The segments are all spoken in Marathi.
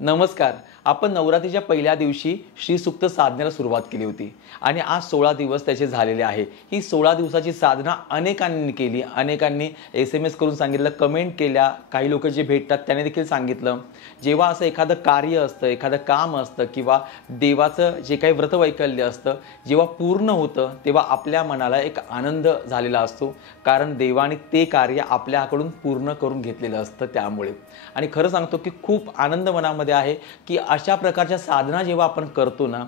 नमस्कार. आपण नवरात्रीच्या पहिल्या दिवशी श्रीसूक्त साधनेला सुरुवात केली होती आणि आज 16 दिवस त्याचे झालेले आहे. ही 16 दिवसाची साधना अनेकांनी केली, अनेकांनी SMS करून सांगितलं, कमेंट केल्या, काही लोक जे भेटतात त्याने देखील सांगितलं. जेव्हा असं एखादं कार्य असतं, एखादं काम असतं किंवा देवाचं जे काही व्रतवैकल्य असतं, जेव्हा पूर्ण होतं तेव्हा आपल्या मनाला एक आनंद झालेला असतो, कारण देवाने ते कार्य आपल्याकडून पूर्ण करून घेतलेलं असतं त्यामुळे. आणि खरं सांगतो की खूप आनंद मनामध्ये आहे की अशा प्रकारच्या साधना जेव्हा आपण करतो ना,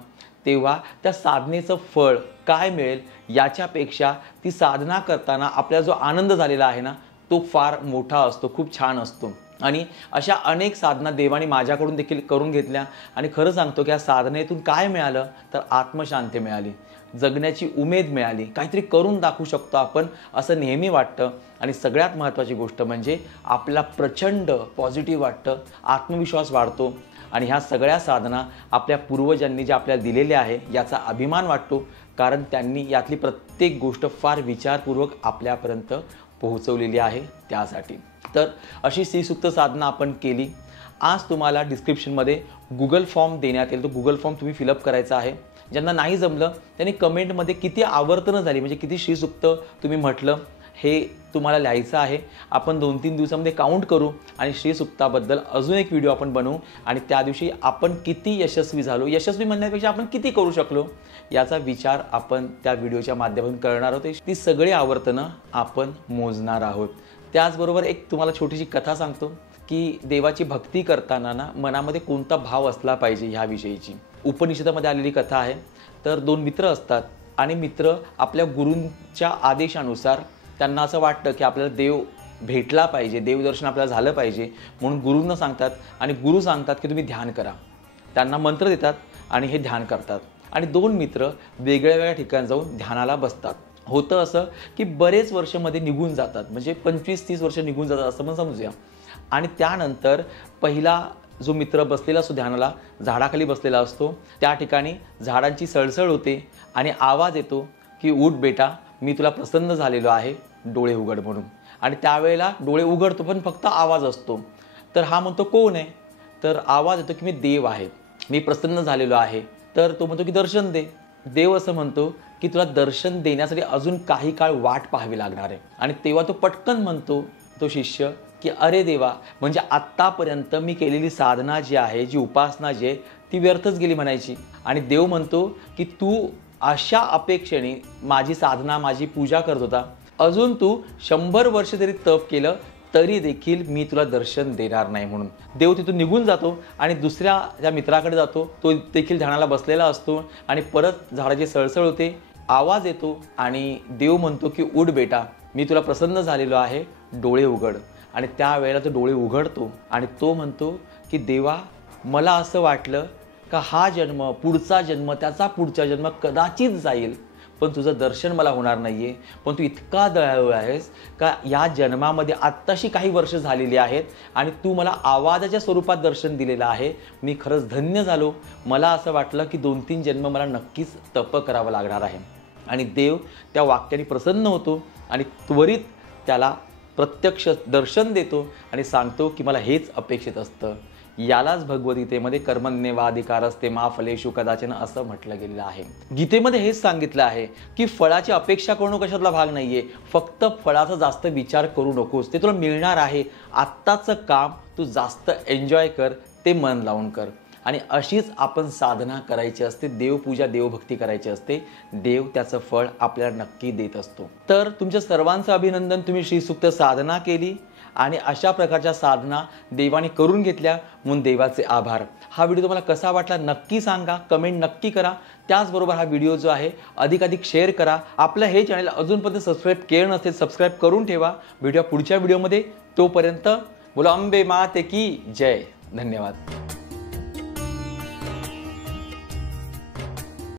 तेव्हा त्या साधनेचं फळ काय मिळेल याच्यापेक्षा ती साधना करताना आपला जो आनंद झालेला आहे ना, तो फार मोठा असतो, खूप छान असतो. आणि अशा अनेक साधना देवाने माझ्याकडून देखील करून घेतल्या आणि खरं सांगतो की या साधनेतून काय मिळालं तर आत्मशांती मिळाली, जगण्याची उमेद मिळाली, काहीतरी करून दाखवू शकतो आपण असं नेहमी वाटतं. आणि सगळ्यात महत्त्वाची गोष्ट म्हणजे आपला प्रचंड पॉझिटिव्ह वाटतं, आत्मविश्वास वाढतो आणि ह्या सगळ्या साधना आपल्या पूर्वजांनी ज्या आपल्याला दिलेल्या आहे याचा अभिमान वाटतो, कारण त्यांनी यातली प्रत्येक गोष्ट फार विचारपूर्वक आपल्यापर्यंत पोहोचवलेली आहे त्यासाठी. तर अशी श्रीसूक्त साधना आपण केली. आज तुम्हाला डिस्क्रिप्शनमध्ये गुगल फॉर्म देण्यात येईल, तो गुगल फॉर्म तुम्ही फिलअप करायचा आहे. ज्यांना नाही जमलं त्यांनी कमेंटमध्ये किती आवर्तनं झाली, म्हणजे किती श्रीसूक्त तुम्ही म्हटलं हे तुम्हाला लिहायचं आहे. आपण 2-3 दिवसामध्ये काउंट करू आणि श्रीसूक्ताबद्दल अजून एक व्हिडिओ आपण बनवू आणि त्या दिवशी आपण किती यशस्वी झालो, यशस्वी म्हणण्यापेक्षा आपण किती करू शकलो याचा विचार आपण त्या व्हिडिओच्या माध्यमातून करणार आहोत. ती सगळी आवर्तनं आपण मोजणार आहोत. त्याचबरोबर एक तुम्हाला छोटीशी कथा सांगतो की देवाची भक्ती करताना ना मनामध्ये कोणता भाव असला पाहिजे ह्याविषयीची. उपनिषदामध्ये आलेली कथा आहे. तर 2 मित्र असतात आणि मित्र आपल्या गुरूंच्या आदेशानुसार त्यांना असं वाटतं की आपल्याला देव भेटला पाहिजे, देवदर्शन आपल्याला झालं पाहिजे, म्हणून गुरूंना सांगतात आणि गुरु सांगतात की तुम्ही ध्यान करा. त्यांना मंत्र देतात आणि हे ध्यान करतात आणि 2 मित्र वेगळ्या वेगळ्या ठिकाणी जाऊन ध्यानाला बसतात. होतं असं की बरेच वर्षामध्ये निघून जातात, म्हणजे 25-30 वर्ष निघून जातात असं पण समजूया. आणि त्यानंतर पहिला जो मित्र बसलेला असतो ध्यानाला, झाडाखाली बसलेला असतो, त्या ठिकाणी झाडांची सळसळ होते आणि आवाज येतो की उठ बेटा, मी तुला प्रसन्न झालेलो आहे, डोळे उघड म्हणून. आणि त्यावेळेला डोळे उघडतो पण फक्त आवाज असतो. तर हा म्हणतो कोण आहे, तर आवाज येतो की मी देव आहे, मी प्रसन्न झालेलो आहे. तर तो म्हणतो की दर्शन दे. देव असं म्हणतो की तुला दर्शन देण्यासाठी अजून काही काळ वाट पाहावी लागणार आहे. आणि तेव्हा तो पटकन म्हणतो तो शिष्य की अरे देवा, म्हणजे आत्तापर्यंत मी केलेली साधना जी आहे, जी उपासना जी आहे ती व्यर्थच गेली म्हणायची. आणि देव म्हणतो की तू अशा अपेक्षेने माझी साधना, माझी पूजा करत होता, अजून तू 100 वर्ष तरी तप केलं तरी देखील मी तुला दर्शन देणार नाही म्हणून. देव तिथून निघून जातो आणि दुसऱ्या ज्या मित्राकडे जातो, तो देखील ध्यानाला बसलेला असतो आणि परत झाडाची सळसळ होते, आवाज येतो आणि देव म्हणतो की उठ बेटा, मी तुला प्रसन्न झालेलो आहे, डोळे उघड. आणि त्यावेळेला तो डोळे उघडतो आणि तो म्हणतो की देवा, मला असं वाटलं का हा जन्म, पुढचा जन्म, त्याचा पुढचा जन्म कदाचित जाईल, पण तुझं दर्शन मला होणार नाही आहे. पण तू इतका दयाळू आहेस का या जन्मामध्ये आत्ताशी काही वर्ष झालेली आहेत आणि तू मला आवाजाच्या स्वरूपात दर्शन दिलेलं आहे. मी खरंच धन्य झालो. मला असं वाटलं की 2-3 जन्म मला नक्कीच तप करावं लागणार आहे. आणि देव त्या वाक्याने प्रसन्न होतो आणि त्वरित त्याला प्रत्यक्ष दर्शन देतो आणि सांगतो की मला हेच अपेक्षित असतं. यालाच भगवद्गीतेमध्ये कर्मण्येवाधिकारस्ते मा फलेषु कदाचन असं म्हटलं गेलेलं आहे. गीतेमध्ये हेच सांगितलं आहे की फळाची अपेक्षा करणं कशातला भाग नाहीये, फक्त फळाचा जास्त विचार करू नकोस, ते तुला मिळणार आहे. आत्ताचं काम तू जास्त एन्जॉय कर, ते मन लावून कर. आणि अशीच आपण साधना करायची असते, देवपूजा, देवभक्ती करायची असते. देव त्याचं फळ आपल्याला नक्की देत असतो. तर तुमच्या सर्वांचं अभिनंदन, तुम्ही श्रीसूक्त साधना केली आणि अशा प्रकारच्या साधना देवाने करून घेतल्या, म्हणून देवाचे आभार. हा व्हिडिओ तुम्हाला कसा वाटला नक्की सांगा, कमेंट नक्की करा. त्याचबरोबर हा व्हिडिओ जो आहे अधिकाधिक शेअर करा. आपलं हे चॅनल अजूनपर्यंत सबस्क्राईब केलं नसेल, सबस्क्राईब करून ठेवा. भेटूया पुढच्या व्हिडिओमध्ये. तोपर्यंत बोला अंबे माते की जय. धन्यवाद.